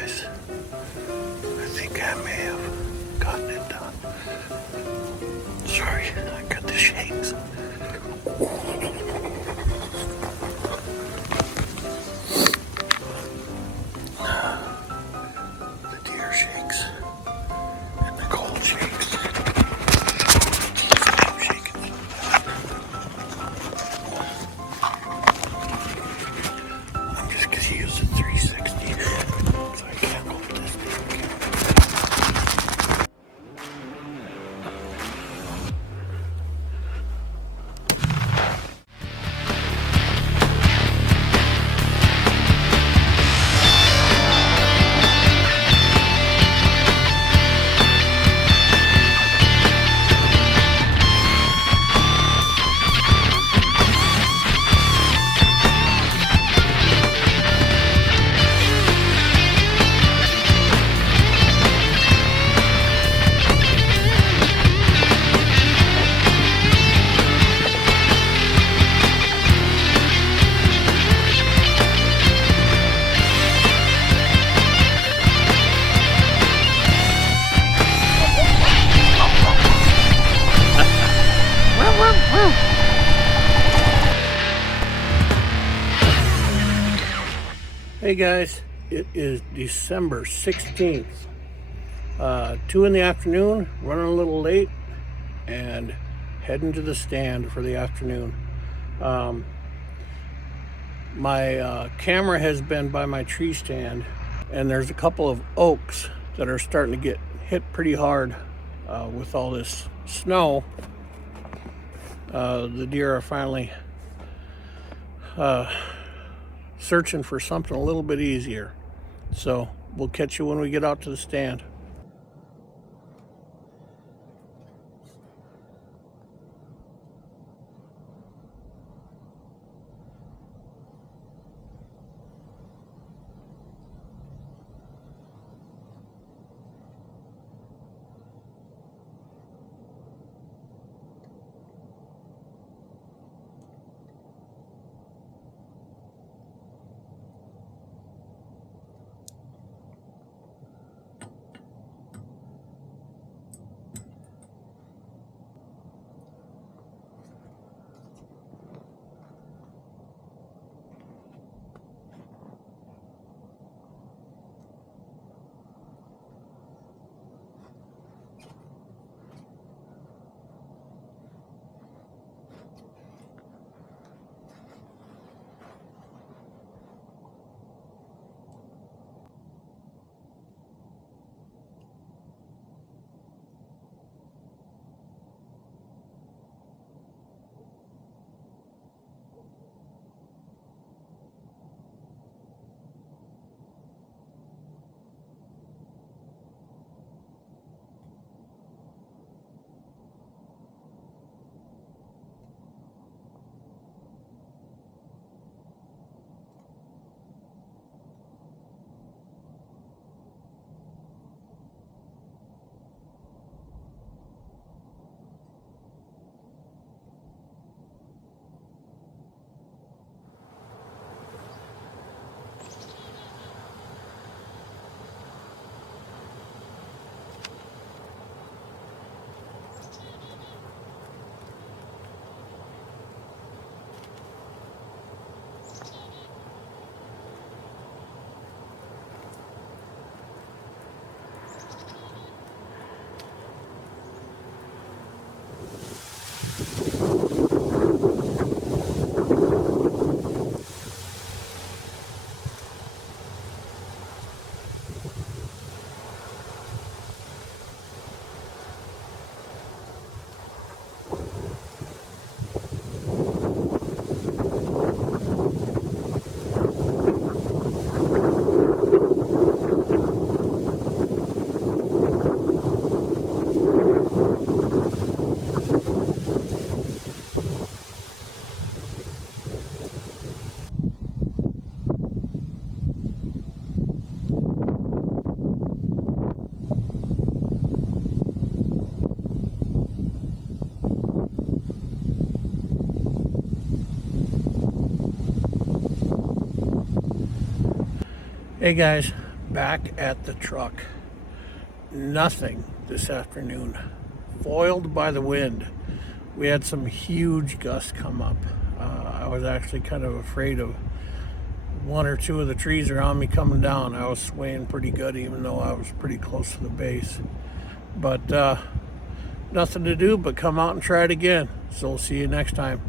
guys, I think I may have gotten it done. Sorry, I got the shakes. The deer shakes and the cold shakes. I'm shaking. I'm just gonna use the 360 so I can't hold this thing. Hey guys, it is December 16th, 2 in the afternoon, running a little late and heading to the stand for the afternoon. My camera has been by my tree stand, and there's a couple of oaks that are starting to get hit pretty hard with all this snow. The deer are finally searching for something a little bit easier. So we'll catch you when we get out to the stand. Hey guys, back at the truck. Nothing this afternoon. Foiled by the wind. We had some huge gusts come up. I was actually kind of afraid of one or two of the trees around me coming down. I was swaying pretty good even though I was pretty close to the base. But nothing to do but come out and try it again. So we'll see you next time.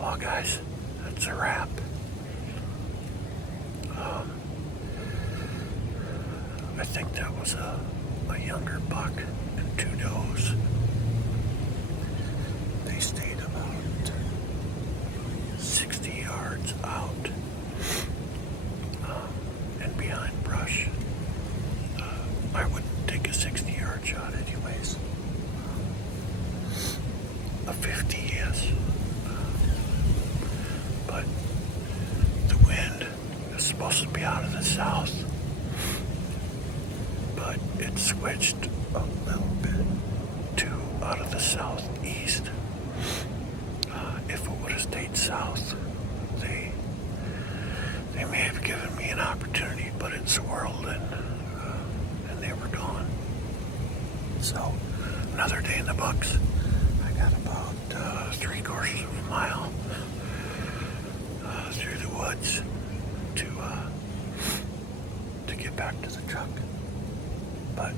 Well, guys, that's a wrap. I think that was a younger buck and two does. They stayed about 60 yards out and behind brush. I wouldn't take a 60-yard shot anyways. A 50, yes. But the wind is supposed to be out of the south. But it switched a little bit to out of the southeast. If it would have stayed south, they may have given me an opportunity, but it swirled and they were gone. So another day in the books. I got about 3/4 of a mile through the woods to get back to the truck. But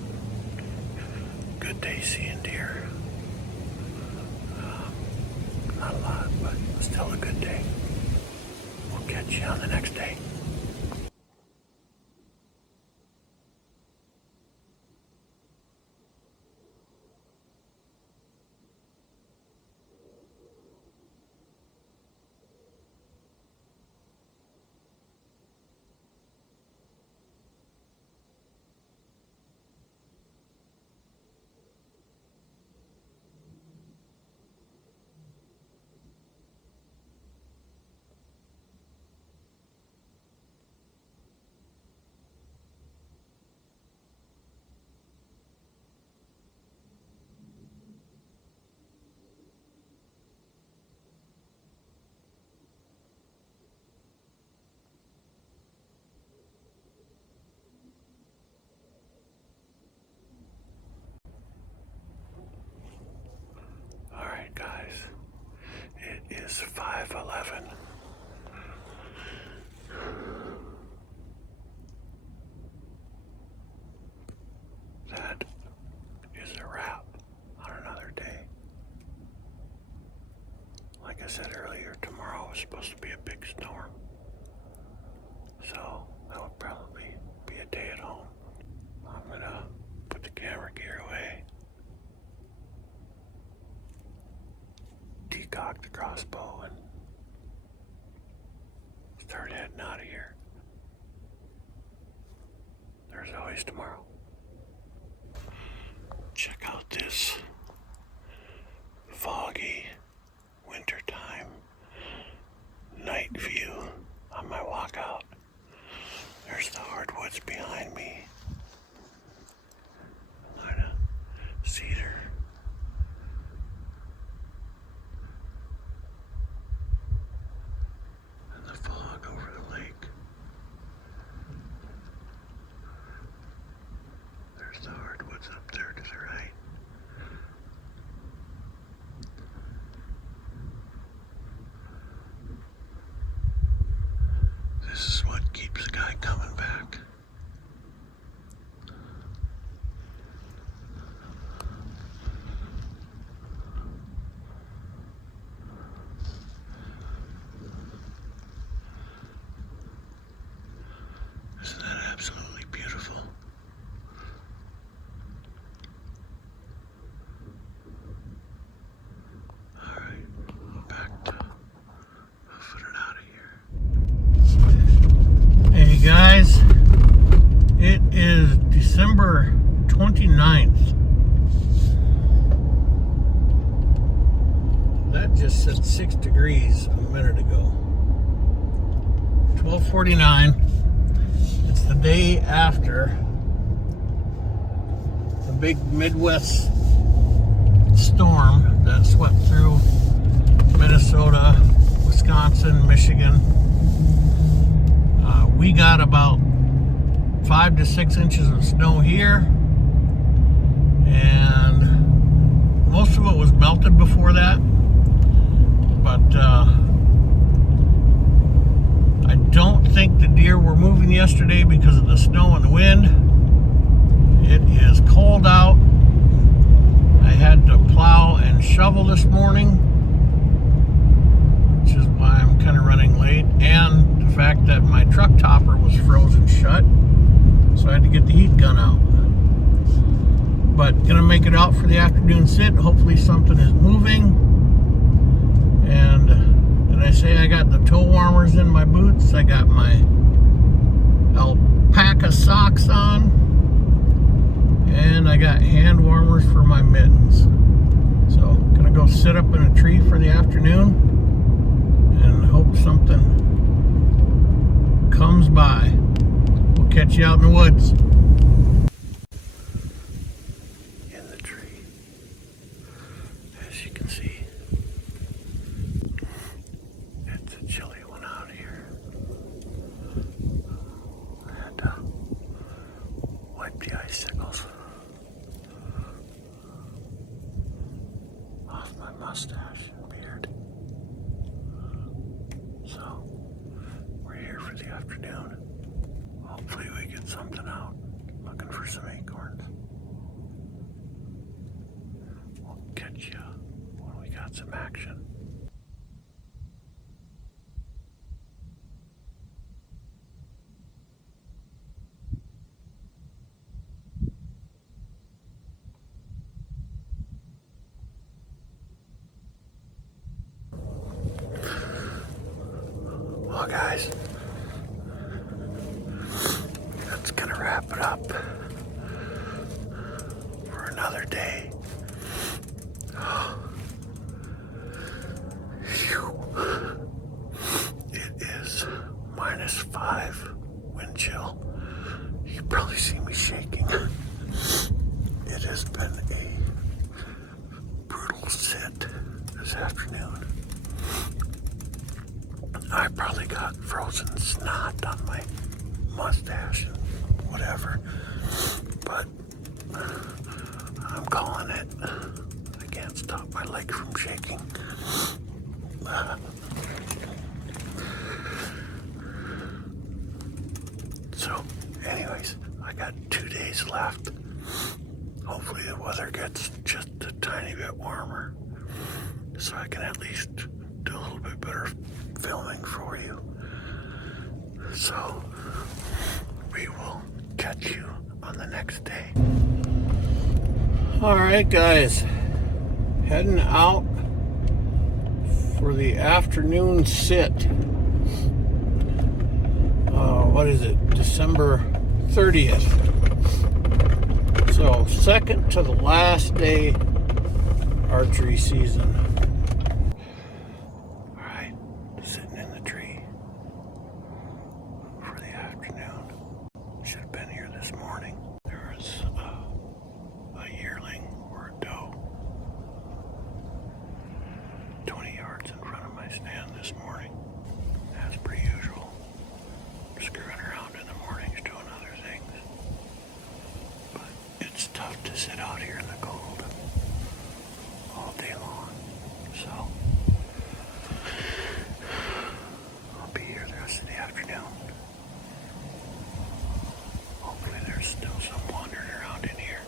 good day seeing deer. Not a lot, but still a good day. We'll catch you on the next day. Guys, it is 5:11. That is a wrap on another day. Like I said earlier, tomorrow is supposed to be a big storm. So that would probably be a day at home. I'm gonna put the camera gear away cocked the crossbow and start heading out of here. There's always tomorrow. Check out this foggy wintertime night view on my walk out. There's the hardwoods behind me. A lot of cedar. And the fog over the lake. There's the hardwoods up there to the right. This is what keeps the guy coming back. Isn't that absolutely beautiful? All right, back to hoofing it out of here. Hey guys, it is December 29th. That just said 6 degrees a minute ago. 12:49. It's the day after the big Midwest storm that swept through Minnesota, Wisconsin, Michigan. We got about 5 to 6 inches of snow here, and most of it was melted before that. But I don't think the deer were moving yesterday because of the snow and the wind. It is cold out. I had to plow and shovel this morning, which is why I'm kind of running late, and the fact that my truck topper was frozen shut, so I had to get the heat gun out. But gonna make it out for the afternoon sit. Hopefully something is moving. And did I say I got the toe warmers in my boots? I got my alpaca socks on, and I got hand warmers for my mittens. So gonna go sit up in a tree for the afternoon and hope something comes by. We'll catch you out in the woods. In the tree, as you can see, it's a chilly one out here. I had to wipe the icicles off my mustache and beard. So, we're here for the afternoon. Hopefully we get something out. Looking for some acorns. We'll catch you when we got some action. Well, guys, that's gonna wrap it up for another day. It is -5 wind chill. You can probably see me shaking. It has been a brutal sit this afternoon. I probably got frozen snot on my mustache and whatever, but I'm calling it. I can't stop my leg from shaking. So, anyways, I got 2 days left. Hopefully the weather gets just a tiny bit warmer, so I can at least do a little bit better filming for you. So, we will catch you on the next day. Alright guys, heading out for the afternoon sit. What is it? December 30th. So second to the last day archery season. All right, sitting in the tree for the afternoon. Should have been here this morning. There was a yearling or a doe 20 yards in front of my stand this morning, as per usual. Screwing around in the mornings doing other things. But it's tough to sit out here in the cold all day long. So I'll be here the rest of the afternoon. Hopefully there's still some wandering around in here.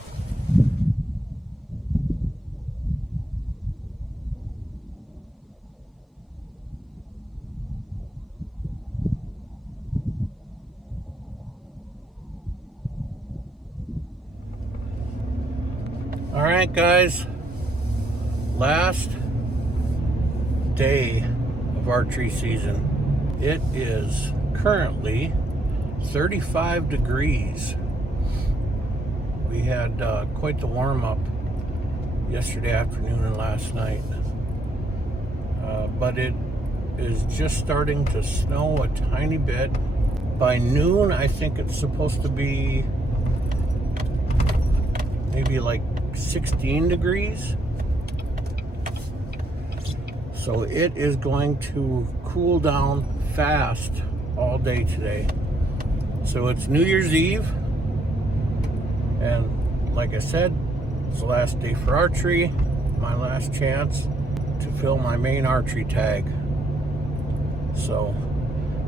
All right, guys, last day of archery season. It is currently 35 degrees. We had quite the warm-up yesterday afternoon and last night, but it is just starting to snow a tiny bit. By noon, I think it's supposed to be maybe like 16 degrees. So it is going to cool down fast all day today. So it's New Year's Eve, and like I said, it's the last day for archery, my last chance to fill my main archery tag. So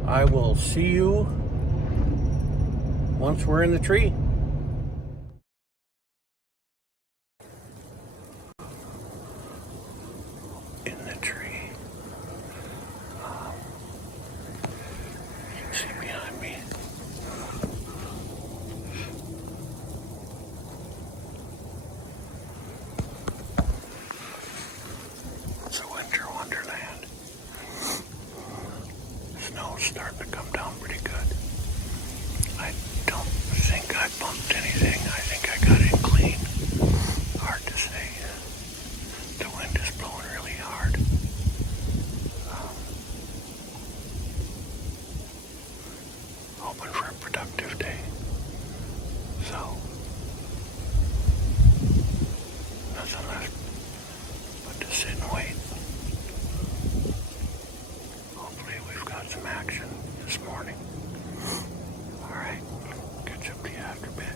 I will see you once we're in the tree. Starting to come down pretty good. I don't think I bumped anything. I think I got in clean. Hard to say. The wind is blowing really hard. Hoping for a productive day. So, nothing left but to sit and wait. Some action this morning. All right, catch up to you after bed.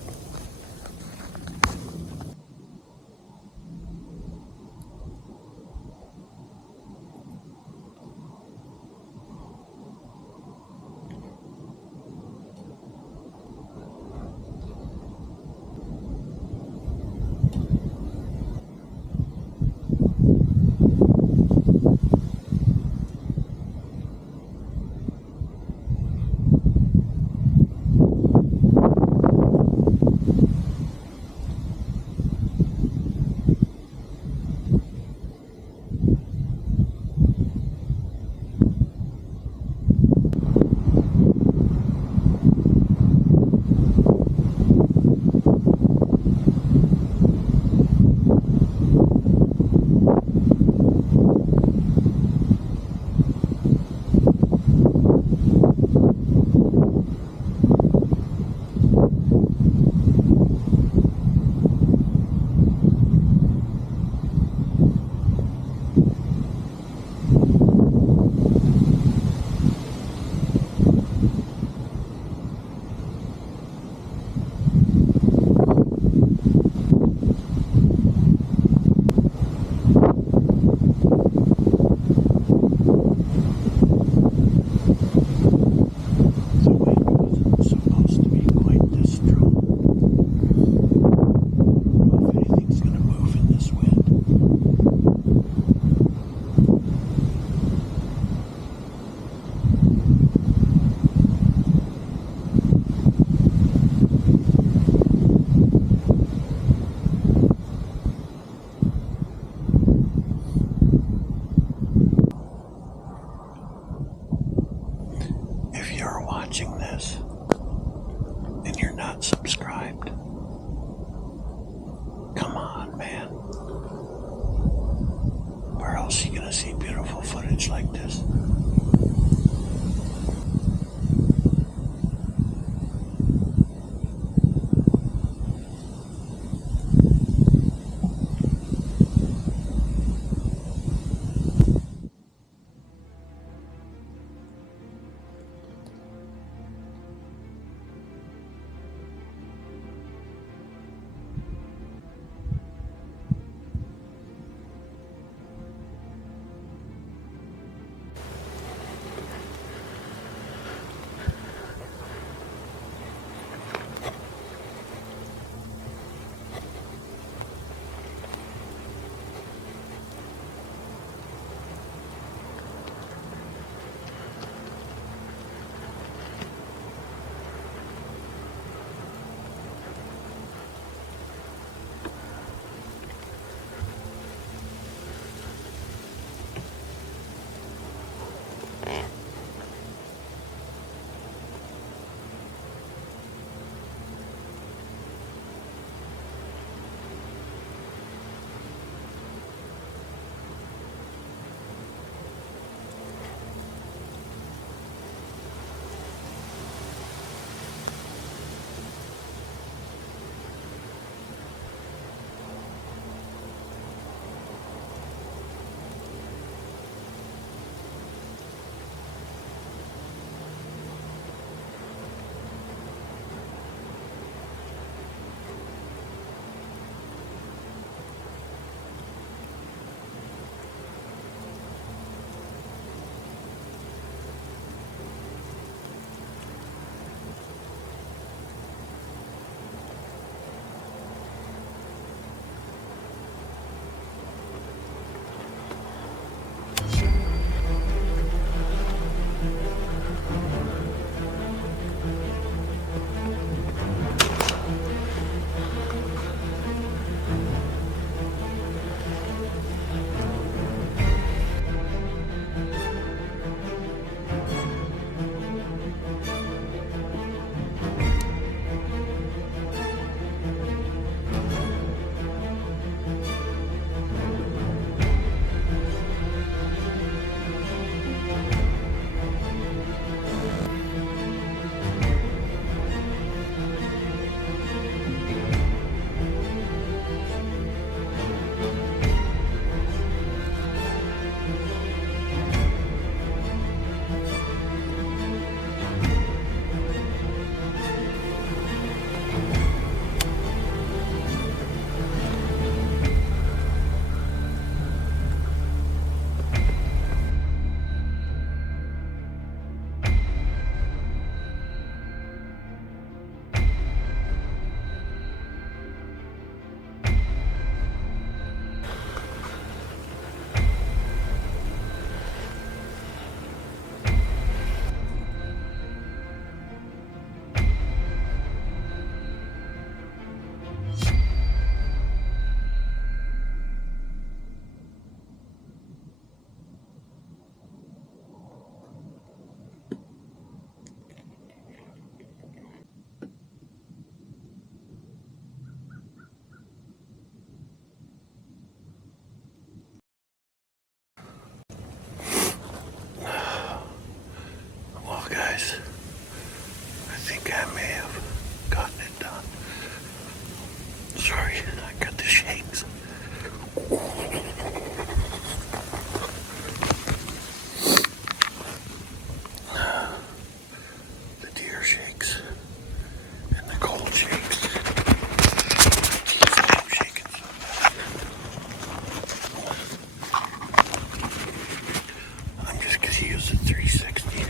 She used a 360,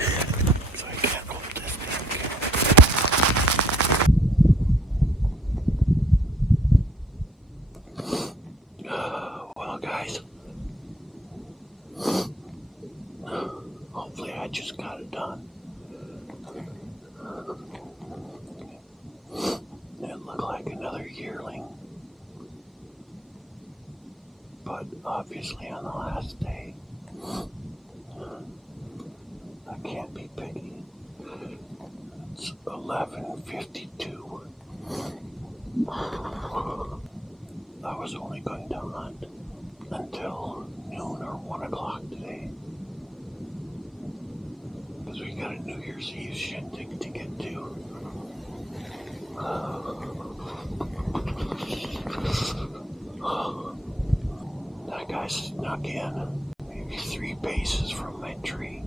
so I can't hold this damn camera. Well, guys, hopefully I just got it done. It looked like another yearling, but obviously on the last day, I can't be picky. It's 11:52. I was only going to hunt until noon or 1 o'clock today, because we got a New Year's Eve shindig to get to. That guy snuck in maybe 3 paces from my tree.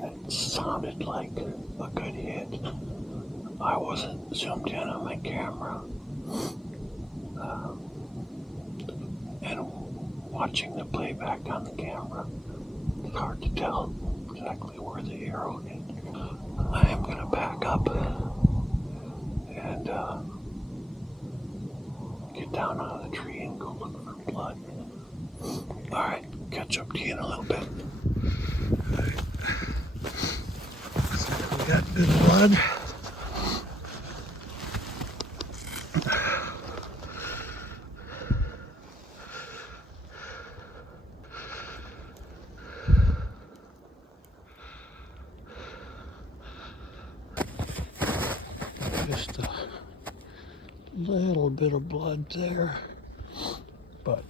It sounded like a good hit. I wasn't zoomed in on my camera. And watching the playback on the camera, it's hard to tell exactly where the arrow hit. I am going to back up and get down out of the tree and go look for blood. Alright, catch up to you in a little bit. Alright. So we got good blood. Just a little bit of blood there, but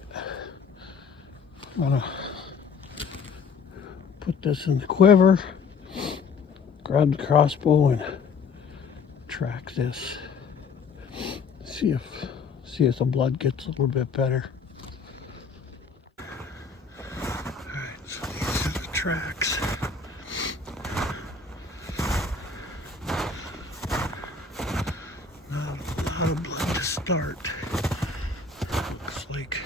I'm gonna put this in the quiver, grab the crossbow and track this. See if the blood gets a little bit better. Alright, so these are the tracks. Not a lot of blood to start. Looks like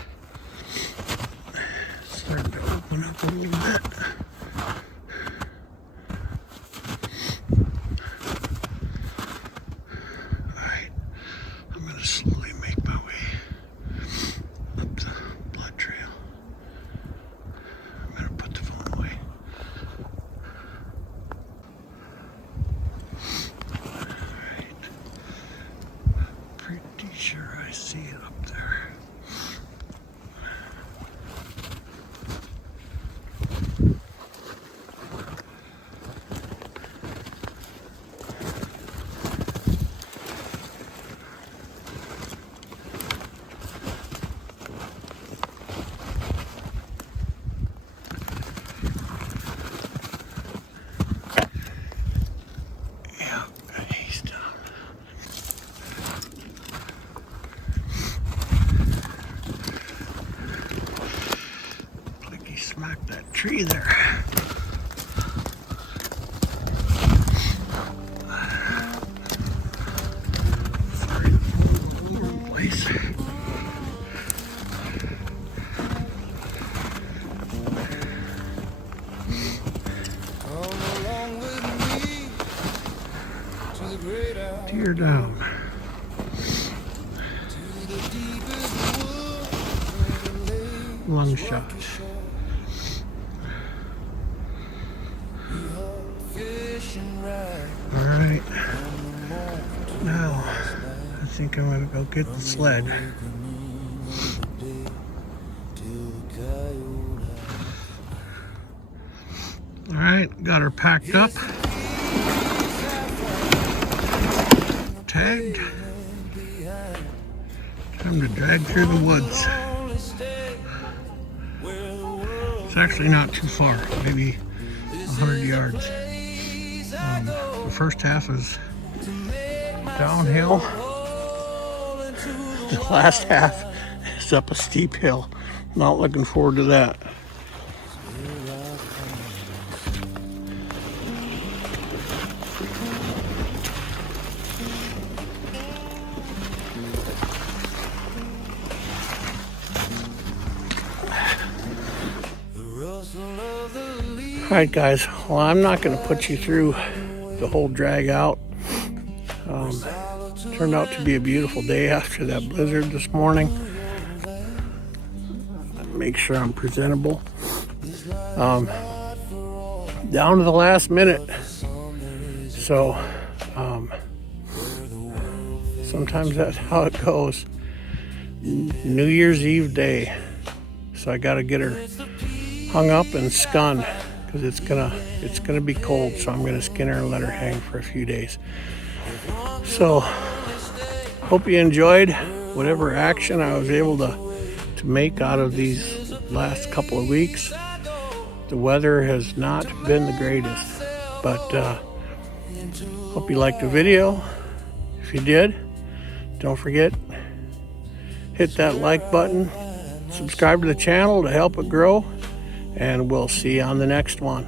it's starting to open up a little bit. Alright, I'm going to slowly make my way up the blood trail. I'm going to put the phone away. Alright, pretty sure I see it up there. Yeah, he's done. Looks like he smacked that tree there. Sorry, all over the place. Tear down. Long shot. Alright. Now, I think I'm gonna go get the sled. Alright, got her packed up. Tagged. Time to drag through the woods. It's actually not too far, maybe 100 yards. The first half is downhill. The last half is up a steep hill. Not looking forward to that. Alright guys, well I'm not going to put you through the whole drag out. Turned out to be a beautiful day after that blizzard this morning. Make sure I'm presentable. Down to the last minute. So sometimes that's how it goes. New Year's Eve day. So I got to get her hung up and skun because it's gonna be cold. So I'm gonna skin her and let her hang for a few days. So hope you enjoyed whatever action I was able to make out of these last couple of weeks. The weather has not been the greatest, but hope you liked the video. If you did, don't forget, hit that like button, subscribe to the channel to help it grow, and we'll see you on the next one.